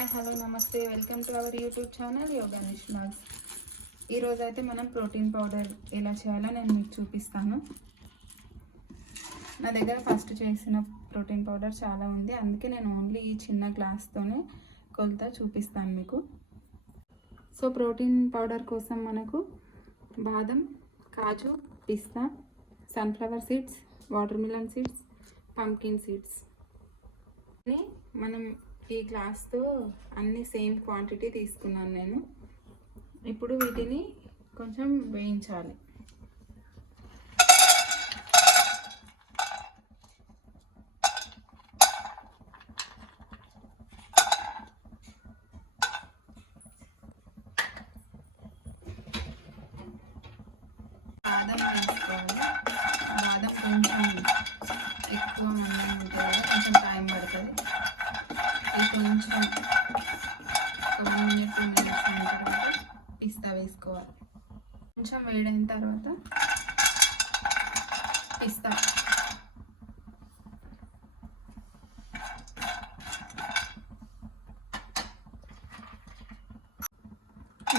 Hi hello namaste welcome to our YouTube channel yoga నిష్ణాల్స్. ఈరోజు అయితే మనం ప్రోటీన్ పౌడర్ ఎలా చేయాలో నేను మీకు చూపిస్తాను. నా దగ్గర ఫస్ట్ చేసిన ప్రోటీన్ పౌడర్ చాలా ఉంది, అందుకే నేను ఓన్లీ ఈ చిన్న గ్లాస్తోనే కొలత చూపిస్తాను మీకు. సో ప్రోటీన్ పౌడర్ కోసం మనకు బాదం, కాజు, పిస్తా, sunflower seeds, watermelon seeds, pumpkin seeds మనం ఈ గ్లాస్తో అన్ని సేమ్ క్వాంటిటీ తీసుకున్నాను నేను. ఇప్పుడు వీటిని కొంచెం వేయించాలి. బాదం వేసుకోవాలి. బాదం కొంచెం ఎక్కువ మందంగా ఉంటుంది, కొంచెం టైం పడుతుంది. ఇది కొంచెం ఒక 1 minute 2 minutes అయిన తర్వాత పిస్తా వేసుకోవాలి. కొంచెం వేడైన తర్వాత పిస్తా,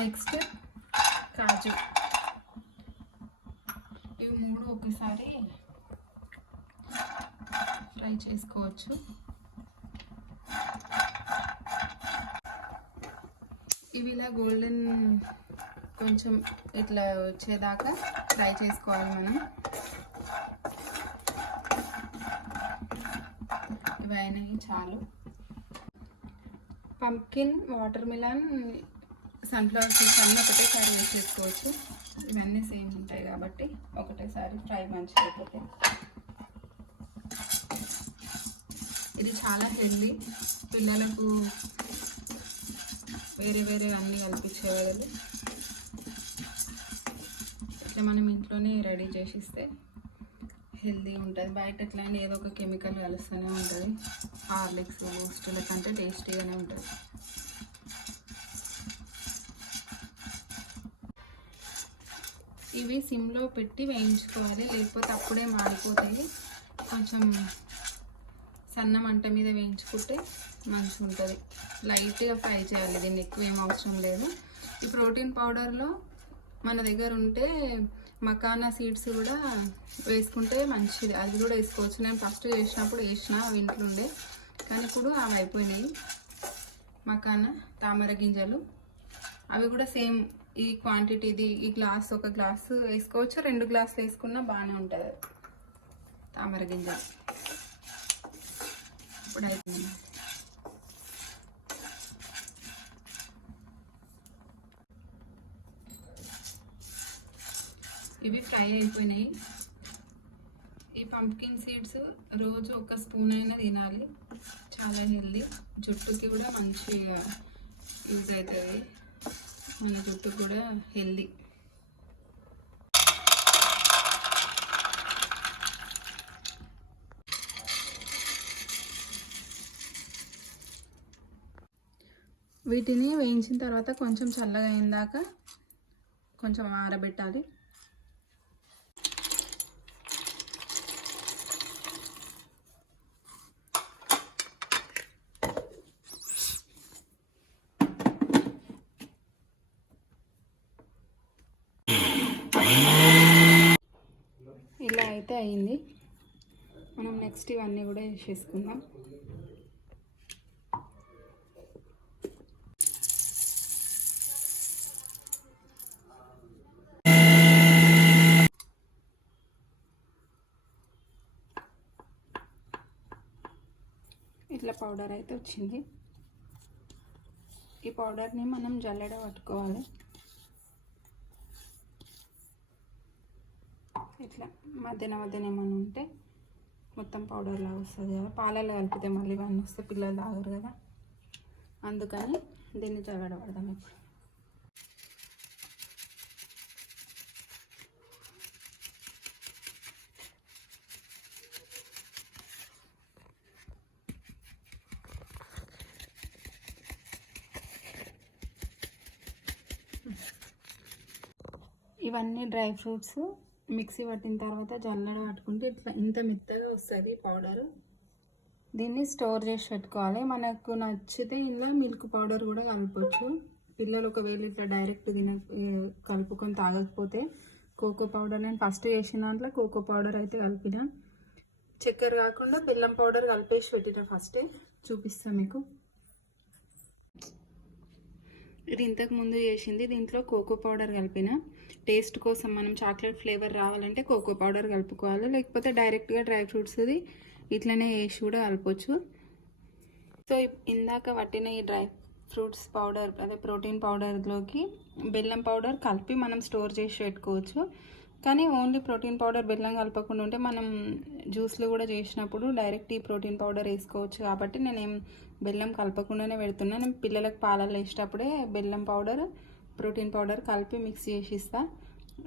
నెక్స్ట్ కాజు, ఇవి 3 ఒకసారి ఫ్రై చేసుకోవచ్చు. ఇవి ఇలా గోల్డెన్ కొంచెం ఇట్లా వచ్చేదాకా ఫ్రై చేసుకోవాలి మనం. ఇవి అయినాయి చాలు. Pumpkin, water melon, sunflower seeds అన్నీ ఒకటేసారి వేసేసుకోవచ్చు. ఇవన్నీ సేమ్ ఉంటాయి కాబట్టి ఒకటేసారి ఫ్రై మంచిగా అయిపోతాయి. ఇది చాలా హెల్దీ, పిల్లలకు వేరే వేరే అన్నీ కల్పించే బదులు ఇట్లా మనం ఇంట్లోనే రెడీ చేసిస్తే హెల్దీ ఉంటుంది. బయట ఎట్లా అంటే ఏదో ఒక కెమికల్ కలుస్తూనే ఉంటుంది. హార్లిక్స్, బూస్టుల కంటే టేస్టీగానే ఉంటుంది. ఇవి సిమ్లో పెట్టి వేయించుకోవాలి, లేకపోతే అప్పుడే మాడిపోతాయి. కొంచెం సన్న మంట మీద వేయించుకుంటే మంచిగా ఉంటుంది. లైట్గా ఫ్రై చేయాలి, దీన్ని ఎక్కువ ఏం అవసరం లేదు. ఈ ప్రోటీన్ పౌడర్లో మన దగ్గర ఉంటే మకానా సీడ్స్ కూడా వేసుకుంటే మంచిది, అది కూడా వేసుకోవచ్చు. నేను ఫస్ట్ చేసినప్పుడు వేసిన అవి ఇంట్లో ఉండే, కానీ ఇప్పుడు అవి అయిపోయినాయి. మకానా, తామర గింజలు, అవి కూడా సేమ్ ఈ క్వాంటిటీది. ఈ గ్లాస్, ఒక గ్లాసు వేసుకోవచ్చు, 2 గ్లాసులు వేసుకున్నా బాగానే ఉంటుంది. తామర గింజలు ఇప్పుడు అయిపోయింది. ఇవి ఫ్రై అయిపోయినాయి. ఈ పంప్కిన్ సీడ్స్ రోజు 1 స్పూన్ అయినా తినాలి, చాలా హెల్దీ. జుట్టుకి కూడా మంచిగా యూజ్ అవుతుంది, మన జుట్టు కూడా హెల్దీ. వీటిని వేయించిన తర్వాత కొంచెం చల్లగా అయిందాక కొంచెం ఆరబెట్టాలి. ఇలా అయితే అయింది. మనం నెక్స్ట్ ఇవన్నీ కూడా వేసేసుకుందాం. ఇట్లా పౌడర్ అయితే వచ్చింది. ఈ పౌడర్ని మనం జల్లెడ పట్టుకోవాలి. ఇట్లా మధ్యన ఏమైనా ఉంటే మొత్తం పౌడర్ లాగా వస్తుంది కదా. పాలలో కలిపితే మళ్ళీ ఇవన్నీ వస్తే పిల్లలు తాగరు కదా, అందుకని దీన్ని జల్లెడ పడదాం ఇప్పుడు. ఇవన్నీ డ్రై ఫ్రూట్స్ మిక్సీ పట్టిన తర్వాత జల్లెడ పట్టుకుంటే ఇట్లా ఇంత మెత్తగా వస్తుంది పౌడరు. దీన్ని స్టోర్ చేసి పెట్టుకోవాలి. మనకు నచ్చితే ఇందులో మిల్క్ పౌడర్ కూడా కలపవచ్చు. పిల్లలు ఒకవేళ ఇట్లా డైరెక్ట్ కలుపుకొని తాగకపోతే కోకో పౌడర్, నేను ఫస్ట్ చేసిన దాంట్లో కోకో పౌడర్ అయితే కలిపిన, చక్కెర కాకుండా బెల్లం పౌడర్ కలిపేసి పెట్టిన ఫస్టే. చూపిస్తాను మీకు. ఇది ఇంతకు ముందు చేసింది, దీంట్లో కోకో పౌడర్ కలిపిన. టేస్ట్ కోసం మనం చాక్లెట్ ఫ్లేవర్ రావాలంటే కోకో పౌడర్ కలుపుకోవాలి, లేకపోతే డైరెక్ట్గా డ్రై ఫ్రూట్స్ది ఇట్లనే వేసి కూడా కలపచ్చు. సో ఇందాక పట్టిన ఈ డ్రై ఫ్రూట్స్ పౌడర్, అదే ప్రోటీన్ పౌడర్లోకి బెల్లం పౌడర్ కలిపి మనం స్టోర్ చేసి పెట్టుకోవచ్చు. కానీ ఓన్లీ ప్రోటీన్ పౌడర్ బెల్లం కలపకుండా ఉంటే మనం జ్యూస్లో కూడా చేసినప్పుడు డైరెక్ట్ ఈ ప్రోటీన్ పౌడర్ వేసుకోవచ్చు. కాబట్టి నేనేం బెల్లం కలపకుండానే పెడుతున్నాను. నేను పిల్లలకు పాలల్లో వేసేటప్పుడే బెల్లం పౌడర్ ప్రోటీన్ పౌడర్ కలిపి మిక్స్ చేసి ఇస్తా.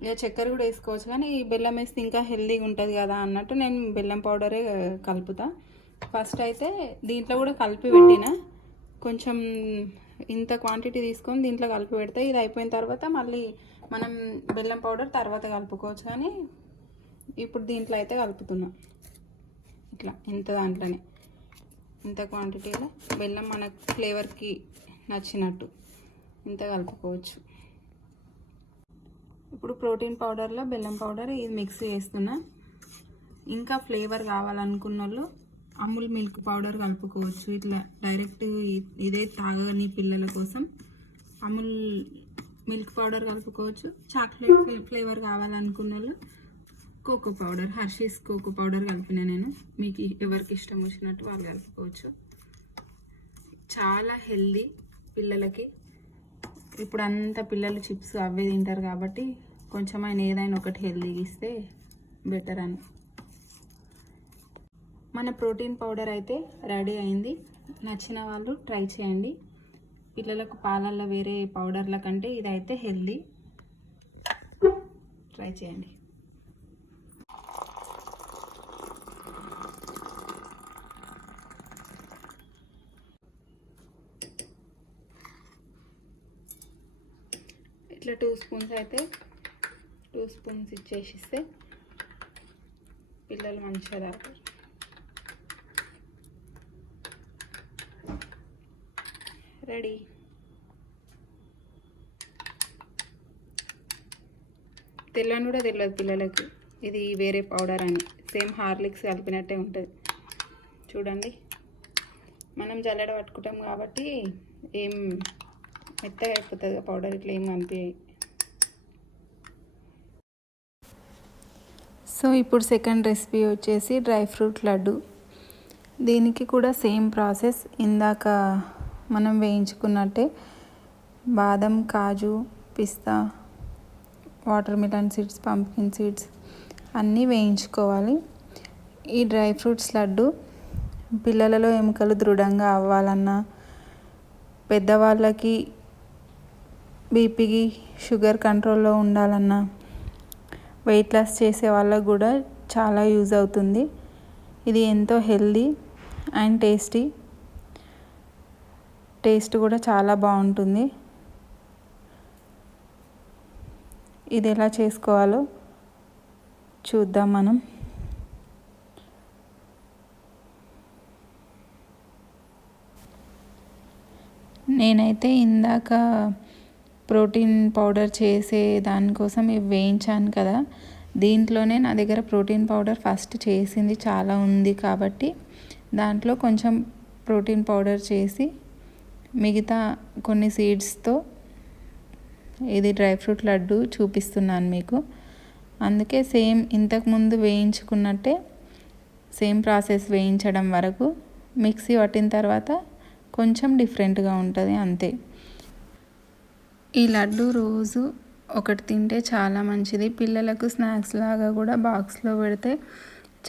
ఇక చక్కెర కూడా వేసుకోవచ్చు, కానీ ఈ బెల్లం వేస్తే ఇంకా హెల్దీగా ఉంటుంది కదా అన్నట్టు నేను బెల్లం పౌడరే కలుపుతా. ఫస్ట్ అయితే దీంట్లో కూడా కలిపి పెట్టిన, కొంచెం ఇంత క్వాంటిటీ తీసుకొని దీంట్లో కలిపి పెడితే ఇది అయిపోయిన తర్వాత మళ్ళీ మనం బెల్లం పౌడర్ తర్వాత కలుపుకోవచ్చు. కానీ ఇప్పుడు దీంట్లో అయితే కలుపుతున్నాం ఇట్లా, ఇంత దాంట్లోనే ఇంత క్వాంటిటీలో బెల్లం మన ఫ్లేవర్కి నచ్చినట్టు ఇంత కలుపుకోవచ్చు. ఇప్పుడు ప్రోటీన్ పౌడర్లో బెల్లం పౌడర్ ఇది మిక్స్ చేస్తున్నా. ఇంకా ఫ్లేవర్ కావాలనుకున్న వాళ్ళు అమూల్ మిల్క్ పౌడర్ కలుపుకోవచ్చు. ఇట్లా డైరెక్ట్ ఇదే తాగని పిల్లల కోసం అమూల్ మిల్క్ పౌడర్ కలుపుకోవచ్చు. చాక్లెట్ ఫ్లేవర్ కావాలనుకున్న వాళ్ళు cocoa powder, Hershey's cocoa powder కలిపిన నేను. మీకు ఎవరికి ఇష్టం వచ్చినట్టు వాళ్ళు కలుపుకోవచ్చు. చాలా హెల్దీ పిల్లలకి. ఇప్పుడు అంతా పిల్లలు చిప్స్ అవే తింటారు కాబట్టి కొంచెం ఆయన ఏదైనా ఒకటి హెల్దీగా ఇస్తే బెటర్ అని. మన ప్రోటీన్ పౌడర్ అయితే రెడీ అయింది. నచ్చిన వాళ్ళు ట్రై చేయండి. పిల్లలకు పాలల్లో వేరే పౌడర్ల కంటే ఇదైతే హెల్దీ. ట్రై చేయండి. ఇట్లా 2 స్పూన్స్ అయితే 2 స్పూన్స్ ఇచ్చేసిస్తే పిల్లలు మంచిగా తాగుతారు. రెడీ. తెలియని కూడా తెలియదు పిల్లలకి ఇది వేరే పౌడర్ అని. సేమ్ హార్లిక్స్ కలిపినట్టే ఉంటుంది. చూడండి, మనం జల్లెడ పట్టుకుంటాం కాబట్టి ఏం మెత్తగా అయిపోతుంది పౌడర్, ఇట్లా ఏం కనిపించాయి. సో ఇప్పుడు సెకండ్ రెసిపీ వచ్చేసి డ్రై ఫ్రూట్ లడ్డు. దీనికి కూడా సేమ్ ప్రాసెస్. ఇందాక మనం వేయించుకున్నట్టే బాదం, కాజు, పిస్తా, watermelon seeds, pumpkin seeds అన్నీ వేయించుకోవాలి. ఈ డ్రై ఫ్రూట్స్ లడ్డు పిల్లలలో ఎముకలు దృఢంగా అవ్వాలన్నా, పెద్దవాళ్ళకి బీపీకి షుగర్ కంట్రోల్లో ఉండాలన్నా, వెయిట్ లాస్ చేసే వాళ్ళకు కూడా చాలా యూజ్ అవుతుంది. ఇది ఎంతో హెల్దీ అండ్ టేస్ట్ కూడా చాలా బాగుంటుంది. ఇది ఎలా చేసుకోవాలో చూద్దాం మనం. నేనైతే ఇందాక ప్రోటీన్ పౌడర్ చేసే దానికోసం ఇవి వేయించాను కదా, దీంట్లోనే నా దగ్గర ప్రోటీన్ పౌడర్ ఫస్ట్ చేసింది చాలా ఉంది కాబట్టి దాంట్లో కొంచెం ప్రోటీన్ పౌడర్ చేసి మిగతా కొన్ని సీడ్స్తో ఇది డ్రై ఫ్రూట్ లడ్డు చూపిస్తున్నాను మీకు. అందుకే సేమ్ ఇంతకుముందు వేయించుకున్నట్టే సేమ్ ప్రాసెస్ వేయించడం వరకు. మిక్సీ పట్టిన తర్వాత కొంచెం డిఫరెంట్గా ఉంటుంది అంతే. ఈ లడ్డు రోజు ఒకటి తింటే చాలా మంచిది. పిల్లలకు స్నాక్స్ లాగా కూడా బాక్స్లో పెడితే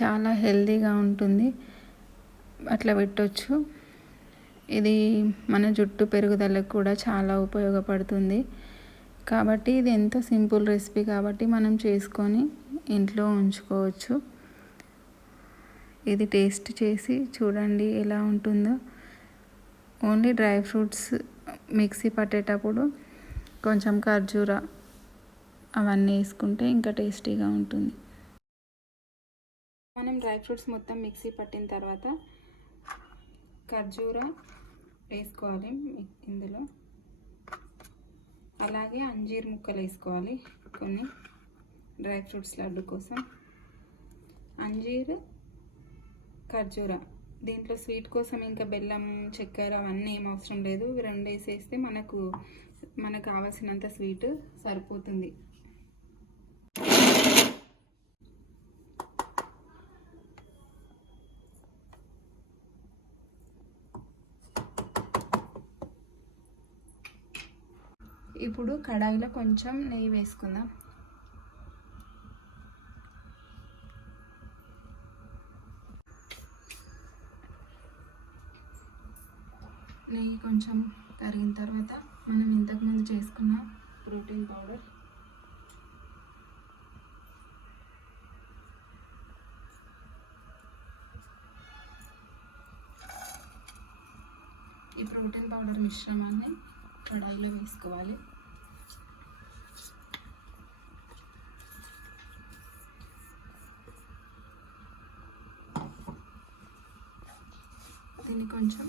చాలా హెల్తీగా ఉంటుంది. అట్లా పెట్టవచ్చు. ఇది మన జుట్టు పెరుగుదలకు కూడా చాలా ఉపయోగపడుతుంది. కాబట్టి ఇది ఎంతో సింపుల్ రెసిపీ కాబట్టి మనం చేసుకొని ఇంట్లో ఉంచుకోవచ్చు. ఇది టేస్ట్ చేసి చూడండి ఎలా ఉంటుందో. ఓన్లీ డ్రై ఫ్రూట్స్ మిక్సీ పట్టేటప్పుడు కొంచెం ఖర్జూర అవన్నీ వేసుకుంటే ఇంకా టేస్టీగా ఉంటుంది. మనం డ్రై ఫ్రూట్స్ మొత్తం మిక్సీ పట్టిన తర్వాత ఖర్జూర వేసుకోవాలి ఇందులో. అలాగే అంజీర్ ముక్కలు వేసుకోవాలి కొన్ని, డ్రై ఫ్రూట్స్ లడ్డు కోసం. అంజీర్, ఖర్జూర. దీంట్లో స్వీట్ కోసం ఇంకా బెల్లం, చక్కెర అవన్నీ ఏం అవసరం లేదు. ఇవి 2 వేసేస్తే మనకు కావాల్సినంత స్వీట్ సరిపోతుంది. ఇప్పుడు కడాయిలో కొంచెం నెయ్యి వేసుకుందాం. నెయ్యి కొంచెం కరిగిన తర్వాత మనం ఇంతకుముందు చేసుకున్న ప్రోటీన్ పౌడర్, ఈ ప్రోటీన్ పౌడర్ మిశ్రమాన్ని కడాయిలో వేసుకోవాలి. దీన్ని కొంచెం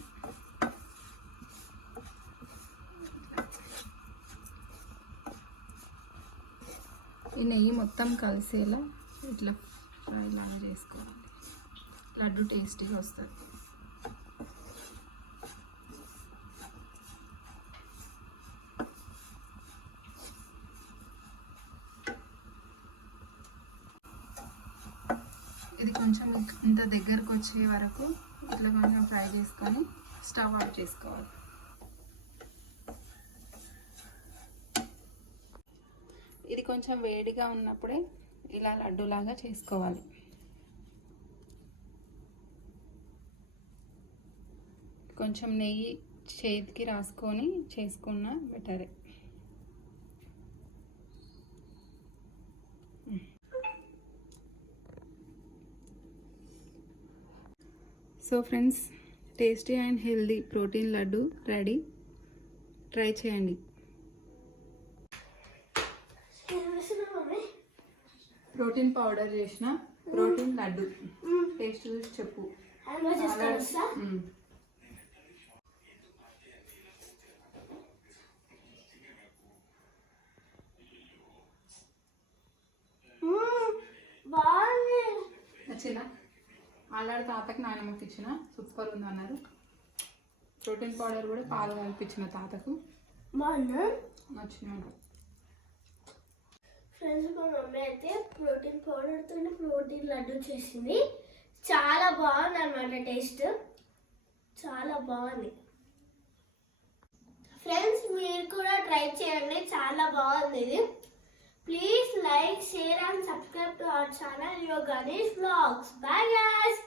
ఈ నెయ్యి మొత్తం కలిసేలా ఇట్లా ఫ్రై లాగా చేసుకోవాలి. లడ్డు టేస్టీగా వస్తుంది. ఇది కొంచెం ఇంత దగ్గరకు వచ్చే వరకు ఇట్లా కొంచెం ఫ్రై చేసుకొని స్టవ్ ఆఫ్ చేసుకోవాలి. ఇది కొంచెం వేడిగా ఉన్నప్పుడే ఇలా లడ్డూలాగా చేసుకోవాలి. కొంచెం నెయ్యి చేతికి రాసుకొని చేసుకున్న బెటరే. So friends, tasty and healthy protein laddu ready. Try చేయండి. ప్రోటీన్ పౌడర్ చేసిన ప్రోటీన్ లడ్డు టేస్ట్ చూసి చెప్పు. నచ్చిందా? ఆల్రెడీ తాతకి నాయనమ్మకి ఇచ్చిన, సూపర్ ఉంది అన్నారు. ప్రోటీన్ పౌడర్ కూడా పాలు కలిపించిన తాతకు నచ్చిన. ఫ్రెండ్స్, మా మమ్మీ అయితే ప్రోటీన్ పౌడర్తో ప్రోటీన్ లడ్డు చేసింది. చాలా బాగుంది అన్నమాట, టేస్ట్ చాలా బాగుంది. ఫ్రెండ్స్, మీరు కూడా ట్రై చేయండి, చాలా బాగుంది ఇది. Please like, share and subscribe to our channel your Ganesh vlogs. Bye guys.